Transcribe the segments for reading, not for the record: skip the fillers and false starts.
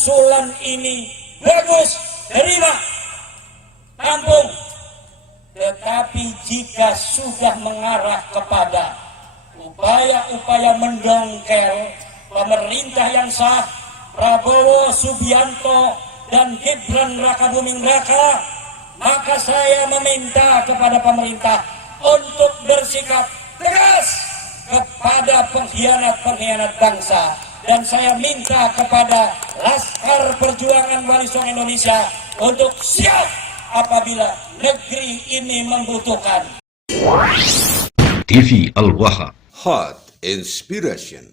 usulan ini bagus, terima, tampung. Tetapi jika sudah mengarah kepada upaya-upaya mendongkel pemerintah yang sah, Prabowo Subianto dan Gibran Rakabuming Raka, maka saya meminta kepada pemerintah untuk bersikap tegas kepada pengkhianat-pengkhianat bangsa. Dan saya minta kepada Laskar Perjuangan Wali Songo Indonesia untuk siap apabila negeri ini membutuhkan. TV Al-Waha, Hot Inspiration.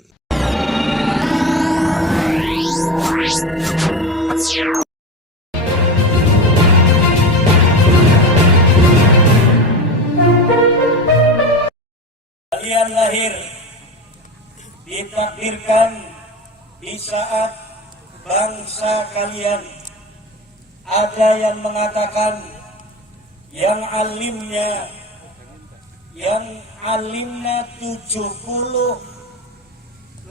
Kalian lahir ditakdirkan di saat bangsa kalian ada yang mengatakan yang alimnya 70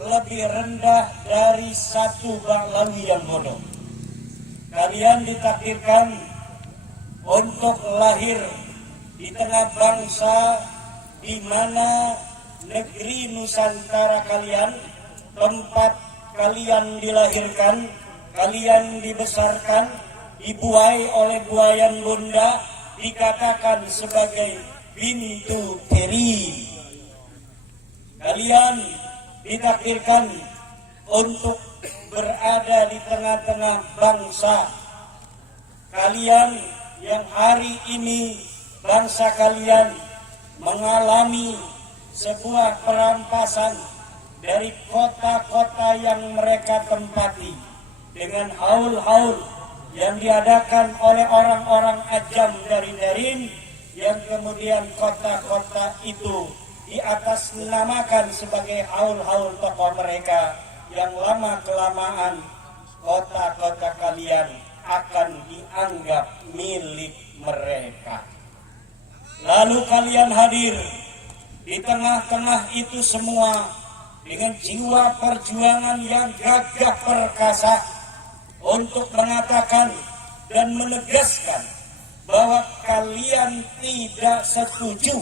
lebih rendah dari satu Banglawi yang bodoh. Kalian ditakdirkan untuk lahir di tengah bangsa di mana negeri Nusantara kalian, tempat kalian dilahirkan, kalian dibesarkan, dibuai oleh buayan bunda, dikatakan sebagai pintu teri. Kalian ditakdirkan untuk berada di tengah-tengah bangsa kalian yang hari ini bangsa kalian mengalami sebuah perampasan dari kota-kota yang mereka tempati dengan haul-haul yang diadakan oleh orang-orang ajam dari Darin, yang kemudian kota-kota itu diatasnamakan sebagai haul-haul tokoh mereka, yang lama-kelamaan kota-kota kalian akan dianggap milik mereka. Lalu kalian hadir di tengah-tengah itu semua dengan jiwa perjuangan yang gagah perkasa untuk mengatakan dan menegaskan bahwa kalian tidak setuju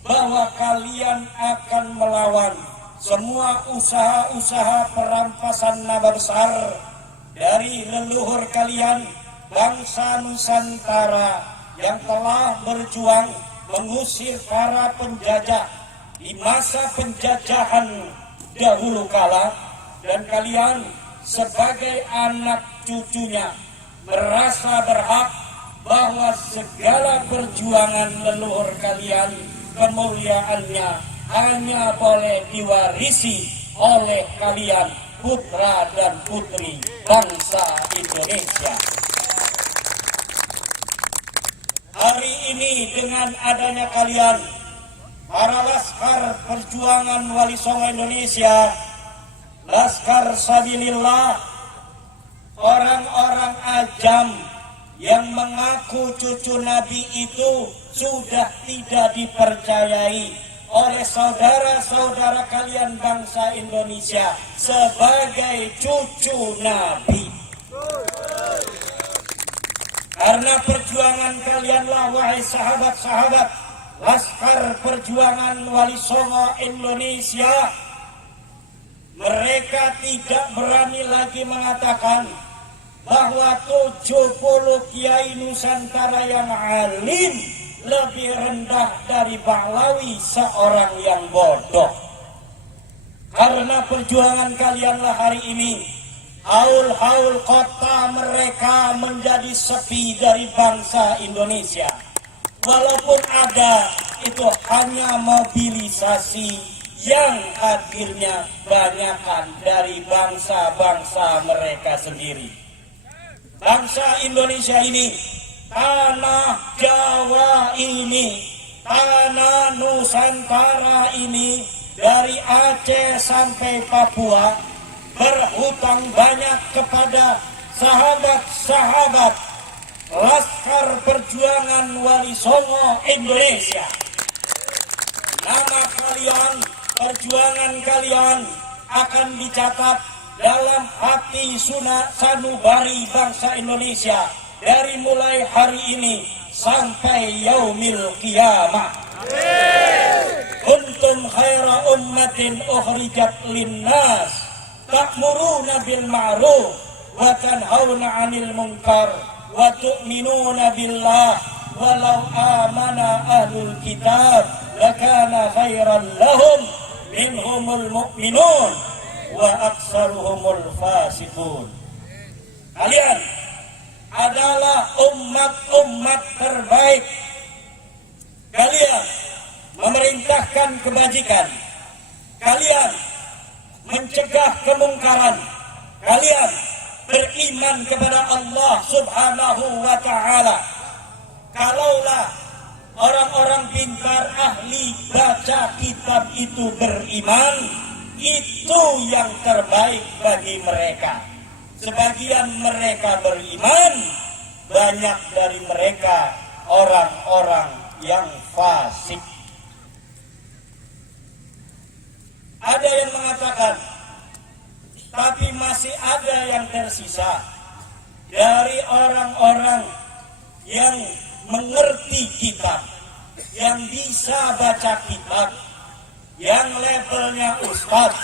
bahwa kalian akan melawan semua usaha-usaha perampasan naba besar dari leluhur kalian, bangsa Nusantara yang telah berjuang mengusir para penjajah di masa penjajahan dahulu kala, dan kalian sebagai anak cucunya merasa berhak bahwa segala perjuangan leluhur kalian, kemuliaannya hanya boleh diwarisi oleh kalian, putra dan putri bangsa Indonesia. Hari ini dengan adanya kalian, para Laskar Perjuangan Wali Songo Indonesia, Laskar Sabilillah, orang-orang ajam yang mengaku cucu Nabi itu sudah tidak dipercayai oleh saudara-saudara kalian bangsa Indonesia sebagai cucu Nabi. Karena perjuangan kalianlah, wahai sahabat-sahabat Laskar Perjuangan Wali Songo Indonesia, mereka tidak berani lagi mengatakan bahwa 70 kiai Nusantara yang alim lebih rendah dari Banglawi seorang yang bodoh. Karena perjuangan kalianlah hari ini haul-haul kota mereka menjadi sepi dari bangsa Indonesia. Walaupun ada, itu hanya mobilisasi yang akhirnya banyakkan dari bangsa-bangsa mereka sendiri. Bangsa Indonesia ini, tanah Jawa ini, tanah Nusantara ini, dari Aceh sampai Papua, berhutang banyak kepada sahabat-sahabat Laskar Perjuangan Wali Songo Indonesia. Nama kalian, perjuangan kalian akan dicatat dalam hati sanubari bangsa Indonesia dari mulai hari ini sampai yaumil qiyamah. Kuntum khaira ummatin ukhrijat linnas ta'muruna bil ma'ruf wa tanhauna 'anil munkar wa tu'minuna billah walau amana ahlul kitab lakana khairan lahum minhumul mu'minun wa aktsaruhumul fasiqun. Kalian adalah umat-umat terbaik. Kalian memerintahkan kebajikan. Kalian mencegah kemungkaran. Kalian beriman kepada Allah Subhanahu wa ta'ala. Kalaulah orang-orang pintar ahli baca kitab itu beriman, itu yang terbaik bagi mereka. Sebagian mereka beriman, banyak dari mereka orang-orang yang fasik. Ada yang mengatakan, tapi masih ada yang tersisa dari orang-orang yang mengerti kitab, yang bisa baca kitab, yang levelnya ustadz,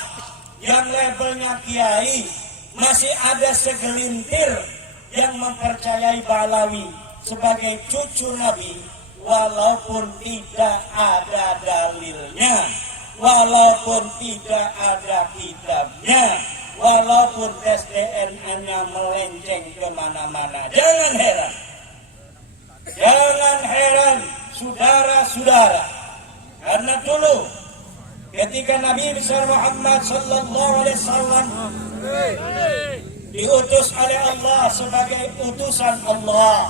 yang levelnya kiai. Masih ada segelintir yang mempercayai Ba'alawi sebagai cucu Nabi, walaupun tidak ada dalilnya, walaupun tidak ada kitabnya, walaupun tes DNA-nya melenceng kemana-mana. Jangan heran, jangan heran saudara-saudara, karena dulu ketika Nabi besar Muhammad sallallahu alaihi wasallam diutus oleh Allah sebagai utusan Allah,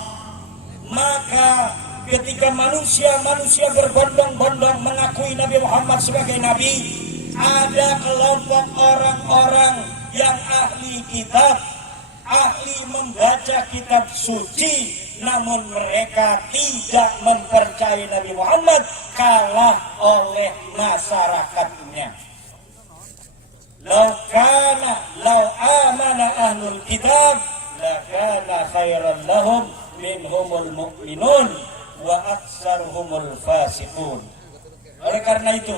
maka ketika manusia berbondong-bondong mengakui Nabi Muhammad sebagai Nabi, ada kelompok orang-orang yang ahli kitab, ahli membaca kitab suci, namun mereka tidak mempercayai Nabi Muhammad, kalah oleh masyarakatnya. Lau amana ahlul kitab lakana khairan lahum minhumul mu'minun wa aktsaruhumul fasiqun. Oleh karena itu,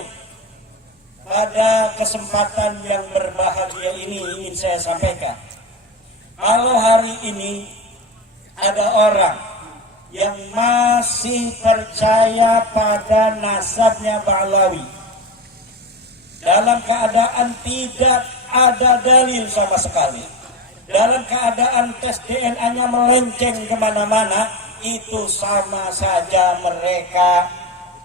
pada kesempatan yang berbahagia ini ingin saya sampaikan, kalau hari ini ada orang yang masih percaya pada nasabnya Ba'alawi dalam keadaan tidak ada dalil sama sekali, dalam keadaan tes DNA-nya melenceng kemana-mana, itu sama saja mereka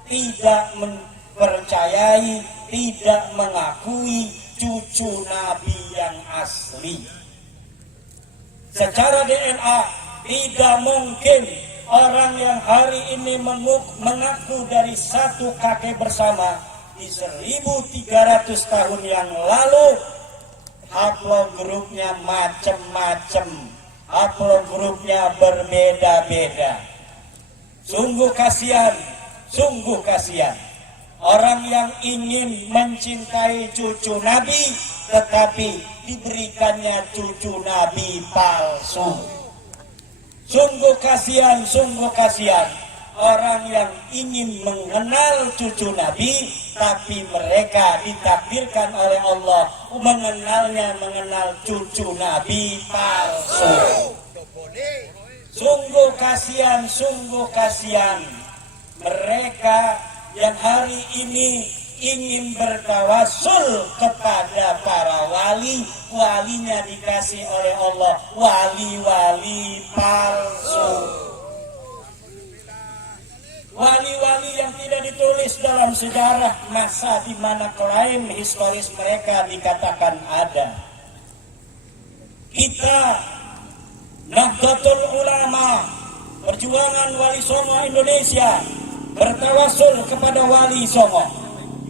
tidak mempercayai, tidak mengakui cucu Nabi yang asli. Secara DNA tidak mungkin orang yang hari ini mengaku dari satu kakek bersama di 1300 tahun yang lalu, haplogrupnya macam-macam, haplogrupnya berbeda-beda. Sungguh kasihan orang yang ingin mencintai cucu Nabi tetapi diberikannya cucu Nabi palsu. Sungguh kasihan orang yang ingin mengenal cucu Nabi, tapi mereka ditakdirkan oleh Allah mengenal cucu Nabi palsu. Sungguh kasihan mereka yang hari ini ingin bertawassul kepada para wali, walinya dikasih oleh Allah wali-wali palsu. Wali-wali yang tidak ditulis dalam sejarah masa di mana klaim historis mereka dikatakan ada. Kita Nahdlatul Ulama, perjuangan Wali Songo Indonesia, bertawassul kepada Wali Songo,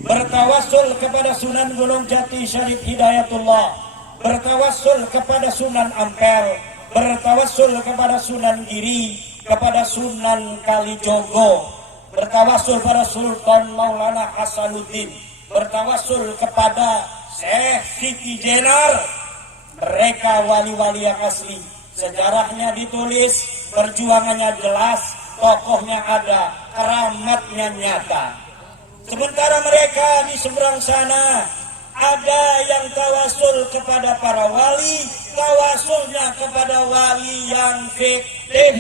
bertawassul kepada Sunan Gunung Jati Syarif Hidayatullah, bertawassul kepada Sunan Ampel, bertawassul kepada Sunan Giri, kepada Sunan Kalijogo, bertawassul pada Sultan Maulana Hasanuddin, bertawassul kepada Syekh Siti Jenar, Mereka wali-wali yang asli. Sejarahnya ditulis, perjuangannya jelas, tokohnya ada, keramatnya nyata. Sementara mereka di seberang sana ada yang tawasul kepada para wali, tawasulnya kepada wali yang fiktif,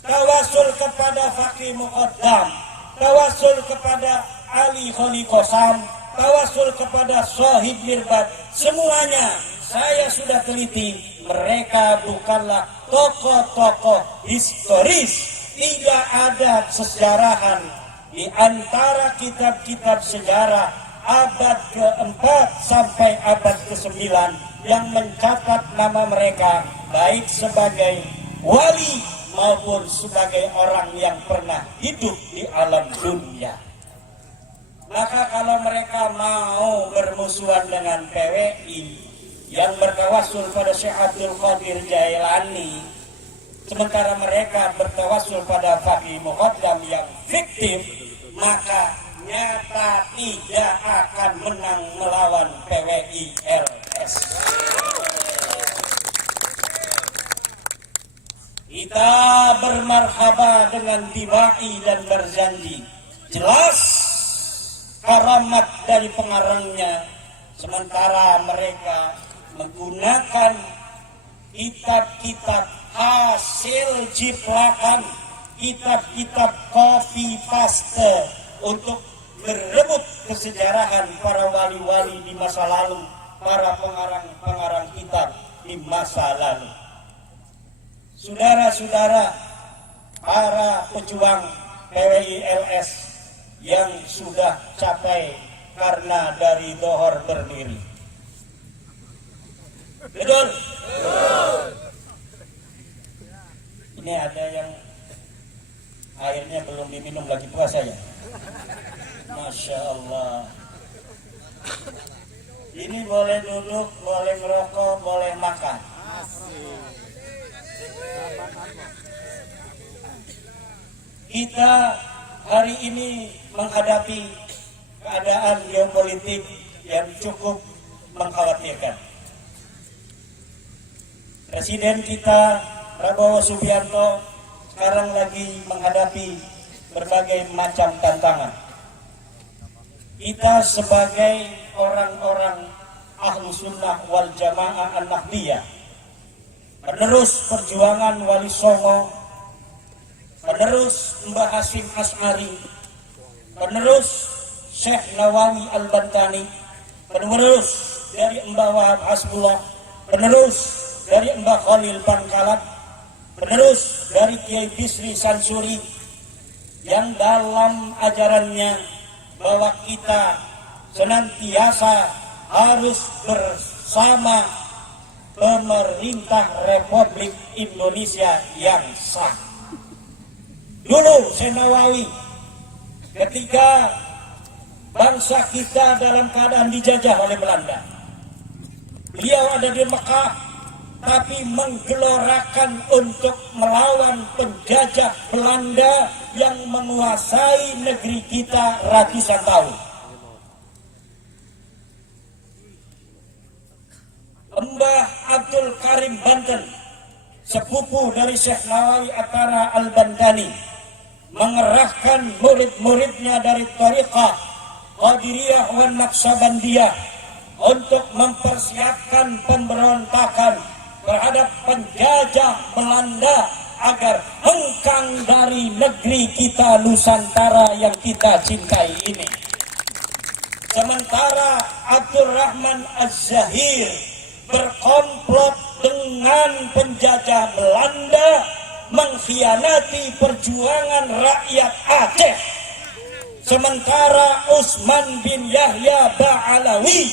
tawasul kepada Faqih Muqaddam, tawasul kepada Ali Khaliqosam, tawasul kepada Sohib Mirbad. Semuanya saya sudah teliti, mereka bukanlah tokoh-tokoh historis. Tidak ada sesejarahan di antara kitab-kitab sejarah abad ke-4 sampai abad ke-9 yang mencatat nama mereka baik sebagai wali maupun sebagai orang yang pernah hidup di alam dunia. Maka kalau mereka mau bermusuhan dengan PWI yang bertawasul pada Syekh Abdul Qadir Jailani, sementara mereka bertawasul pada Faqih Muqaddam yang fiktif, maka nyata tidak akan menang melawan PWI LS. Kita bermarhaba dengan Dibai dan berjanji jelas karamat dari pengarangnya, sementara mereka menggunakan kitab-kitab hasil jiplakan, kitab-kitab copy paste untuk berebut kesejarahan para wali-wali di masa lalu, para pengarang-pengarang kitab di masa lalu. Saudara-saudara, para pejuang PWI LS yang sudah capai karena dari dohor berdiri. Betul? Ini ada yang airnya belum diminum lagi puasa ya? Masya Allah. Ini boleh duduk, boleh merokok, boleh makan. Kita hari ini menghadapi keadaan geopolitik yang cukup mengkhawatirkan. Presiden kita Prabowo Subianto sekarang lagi menghadapi berbagai macam tantangan. Kita sebagai orang-orang ahlu sunnah wal jamaah an-nahdiyah, penerus perjuangan Wali Songo, penerus Mbah Hasyim Asy'ari, penerus Syekh Nawawi Al-Bantani, penerus dari Mbah Wahab Hasbullah, penerus dari Mbah Khalil Bangkalan, penerus dari Kiai Bisri Sansuri, yang dalam ajarannya bahwa kita senantiasa harus bersama pemerintah Republik Indonesia yang sah. Dulu Syekh Nawawi ketika bangsa kita dalam keadaan dijajah oleh Belanda, beliau ada di Mekah tapi menggelorakan untuk melawan penjajah Belanda yang menguasai negeri kita ratusan tahun. Mbah Abdul Karim Banten, sepupu dari Syekh Nawawi Atara Al-Bantani, mengerahkan murid-muridnya dari Thariqah Qadiriyah wan Naqsabandiyah untuk mempersiapkan pemberontakan terhadap penjajah Belanda agar hengkang dari negeri kita Nusantara yang kita cintai ini. Sementara Abdurrahman Az-Zahir berkomplot dengan penjajah Belanda, mengkhianati perjuangan rakyat Aceh. Sementara Usman bin Yahya Ba'alawi,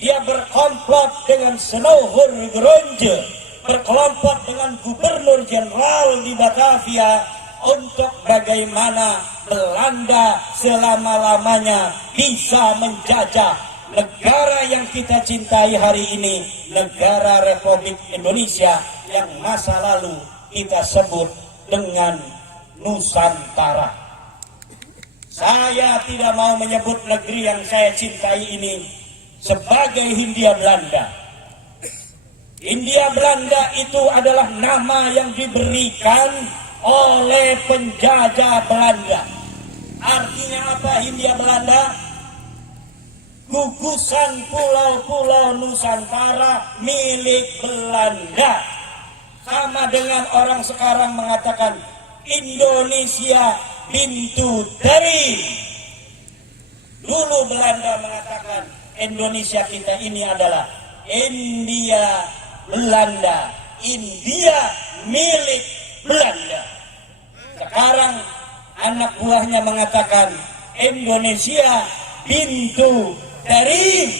dia berkomplot dengan Senohor Gronje, berkelompok dengan Gubernur Jenderal di Batavia untuk bagaimana Belanda selama-lamanya bisa menjajah negara yang kita cintai hari ini, negara Republik Indonesia yang masa lalu kita sebut dengan Nusantara. Saya tidak mau menyebut negeri yang saya cintai ini sebagai Hindia Belanda. Hindia Belanda itu adalah nama yang diberikan oleh penjajah Belanda. Artinya apa Hindia Belanda? Gugusan pulau-pulau Nusantara milik Belanda. Sama dengan orang sekarang mengatakan Indonesia pintu teri. Dulu Belanda mengatakan Indonesia kita ini adalah India Belanda, India milik Belanda. Sekarang anak buahnya mengatakan Indonesia pintu teri,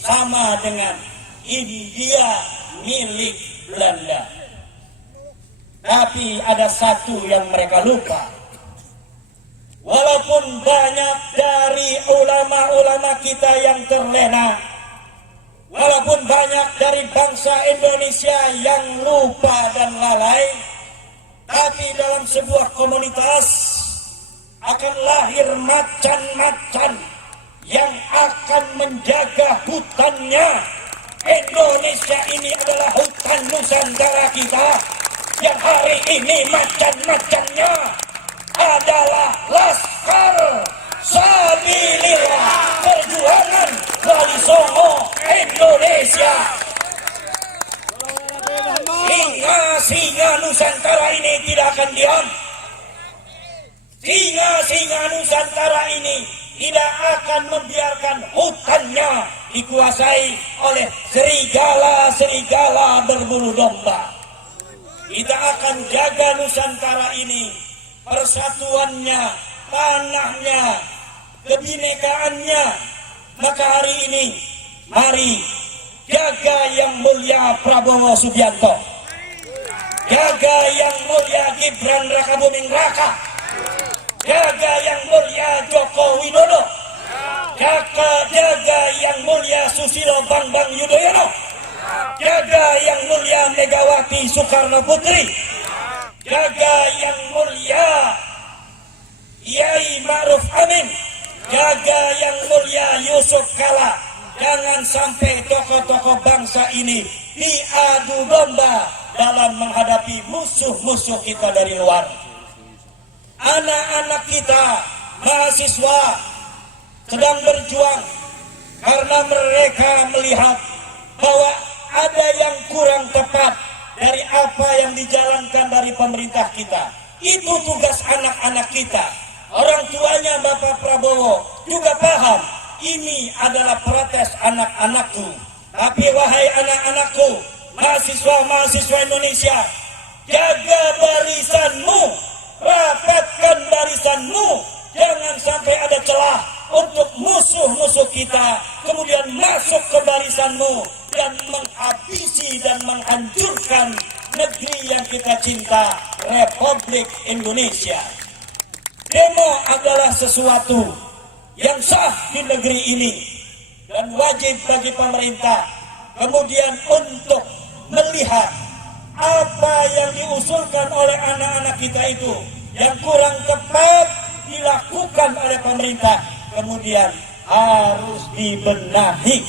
sama dengan India milik Belanda. Tapi ada satu yang mereka lupa. Walaupun banyak dari ulama-ulama kita yang terlena, walaupun banyak dari bangsa Indonesia yang lupa dan lalai, tapi dalam sebuah komunitas akan lahir macan-macan yang akan menjaga hutannya. Indonesia ini adalah hutan Nusantara kita, yang hari ini macan-macannya adalah Laskar Sabilillah Perjuangan Wali Songo Indonesia. Singa-singa Nusantara ini tidak akan diam. Singa-singa Nusantara ini tidak akan membiarkan hutannya dikuasai oleh serigala-serigala berbulu domba. Kita akan jaga Nusantara ini, persatuannya, tanahnya, kebinekaannya. Maka hari ini, mari jaga yang mulia Prabowo Subianto, jaga yang mulia Gibran Rakabuming Raka, jaga yang mulia Joko Widodo, jaga yang mulia Susilo Bambang Yudhoyono, jaga yang mulia Megawati Soekarno Putri, jaga yang mulia Yai Ma'ruf Amin, jaga yang mulia Yusuf Kala. Jangan sampai tokoh-tokoh bangsa ini diadu domba dalam menghadapi musuh-musuh kita dari luar. Anak-anak kita, mahasiswa, sedang berjuang karena mereka melihat bahwa ada yang kurang tepat dari apa yang dijalankan dari pemerintah kita. Itu tugas anak-anak kita. Orang tuanya Bapak Prabowo juga paham ini adalah protes anak-anakku. Tapi wahai anak-anakku, mahasiswa-mahasiswa Indonesia, jaga barisanmu, rapatkan barisanmu. Jangan sampai ada celah untuk musuh-musuh kita kemudian masuk ke barisanmu dan menghabisi dan menghancurkan negeri yang kita cinta, Republik Indonesia. Demo adalah sesuatu yang sah di negeri ini dan wajib bagi pemerintah kemudian untuk melihat apa yang diusulkan oleh anak-anak kita itu yang kurang tepat dilakukan oleh pemerintah, kemudian harus dibenahi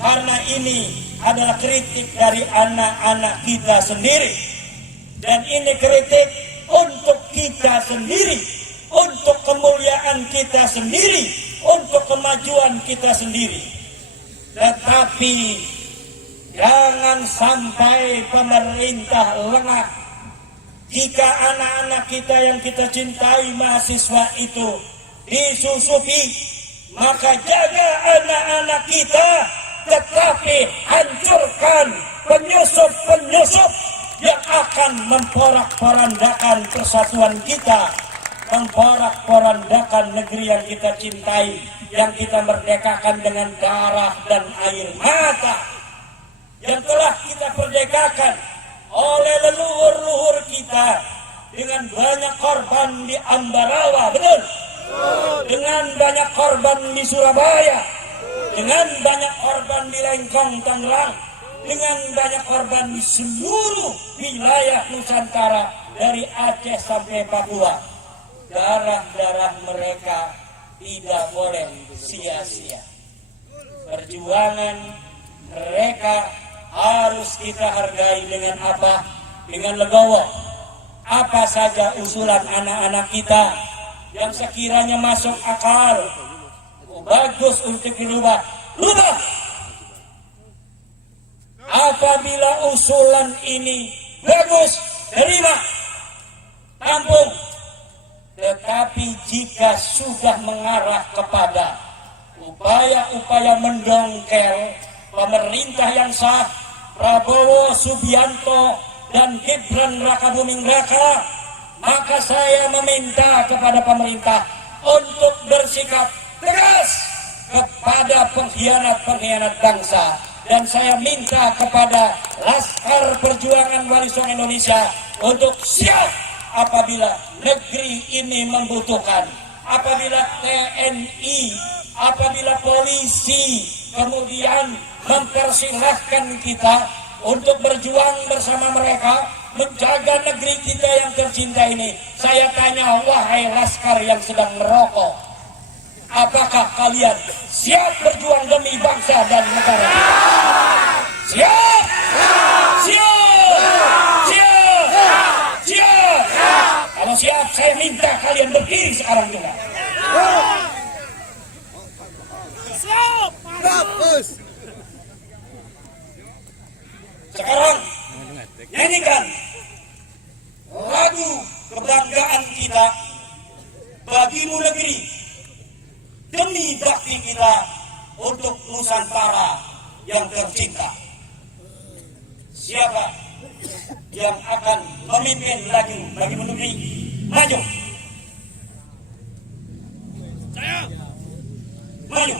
karena ini adalah kritik dari anak-anak kita sendiri, dan ini kritik untuk kita sendiri, untuk kemuliaan kita sendiri, untuk kemajuan kita sendiri. Tetapi jangan sampai pemerintah lengah. Jika anak-anak kita yang kita cintai, mahasiswa itu disusupi, maka jaga anak-anak kita, tetapi hancurkan penyusup-penyusup yang akan memporak-porandakan persatuan kita, memporak-porandakan negeri yang kita cintai, yang kita merdekakan dengan darah dan air mata, yang telah kita merdekakan oleh leluhur-leluhur kita dengan banyak korban di Ambarawa, betul? Dengan banyak korban di Surabaya, dengan banyak korban di Lengkong, Tangerang, dengan banyak korban di seluruh wilayah Nusantara dari Aceh sampai Papua. Darah-darah mereka tidak boleh sia-sia. Perjuangan mereka harus kita hargai dengan apa? Dengan legowo. Apa saja usulan anak-anak kita yang sekiranya masuk akal, bagus untuk dirubah, rubah. Apabila usulan ini bagus, terima, tampung. Tetapi jika sudah mengarah kepada upaya-upaya mendongkel pemerintah yang sah, Prabowo Subianto dan Gibran Rakabuming Raka, maka saya meminta kepada pemerintah untuk bersikap tegas kepada pengkhianat-pengkhianat bangsa. Dan saya minta kepada Laskar Perjuangan Wali Songo Indonesia untuk siap apabila negeri ini membutuhkan, apabila TNI, apabila polisi kemudian mempersilahkan kita untuk berjuang bersama mereka menjaga negeri kita yang tercinta ini. Saya tanya, wahai Laskar yang sedang merokok, apakah kalian siap berjuang demi bangsa dan negara kita? Siap? Siap? Siap? Siap? Kalau siap, saya minta kalian berdiri sekarang juga. Siap! Sekarang nyanyikan lagu kebanggaan kita, bagimu negeri, demi bakti kita untuk Nusantara yang tercinta. Siapa yang akan memimpin lagu bagimu negeri? Maju. Saya. Maju.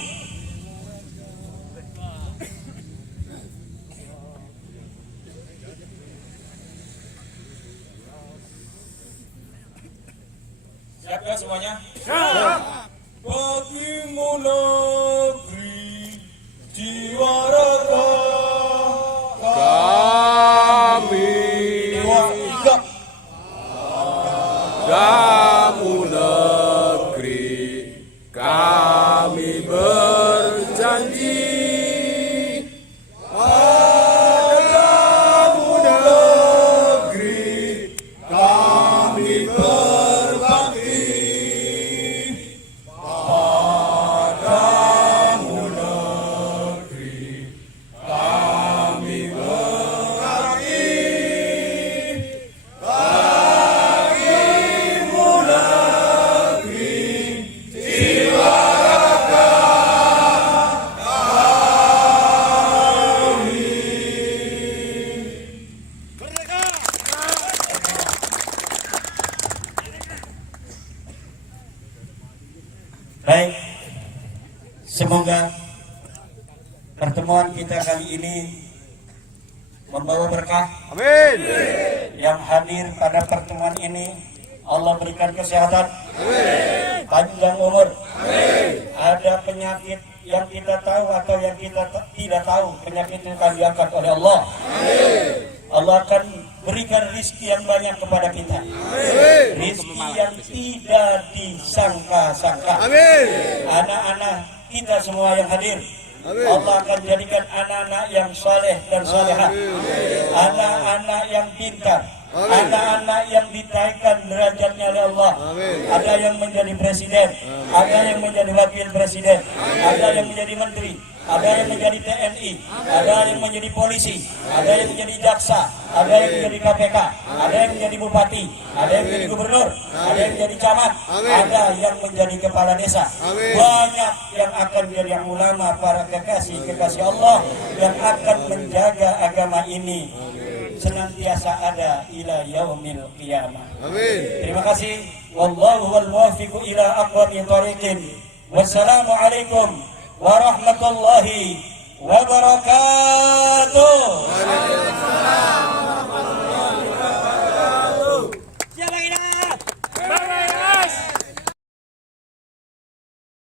Siap ya semuanya? Siap. Bagimu negeri jiwa raga kami, kamu negeri kami berjanji. Padamu negeri kami berbakti. Baik, semoga pertemuan kita kali ini membawa berkah. Amin. Yang hadir pada pertemuan ini Allah berikan kesehatan, panjang umur. Ada penyakit yang kita tahu atau yang kita tidak tahu, penyakit itu akan diangkat oleh Allah. Allah akan berikan rizki yang banyak kepada kita, rizki yang tidak disangka-sangka. Anak-anak kita semua yang hadir, Allah akan jadikan anak-anak yang saleh dan salehah, anak-anak yang pintar, anak-anak yang ditaikkan derajatnya oleh Allah. Ada yang menjadi presiden, ada yang menjadi wakil presiden, ada yang menjadi menteri, ada yang menjadi TNI, ada yang menjadi polisi, ada yang menjadi jaksa, ada yang menjadi KPK, ada yang menjadi bupati, ada yang menjadi gubernur, ada yang menjadi camat, ada yang menjadi kepala desa. Banyak yang akan menjadi ulama, para kekasih Allah yang akan menjaga agama ini senantiasa ada ila yaumil qiyamah. Terima kasih. Wallahu wal muwaffiqu ila aqwamit thariqin. Wassalamualaikum warahmatullahi wabarakatuh.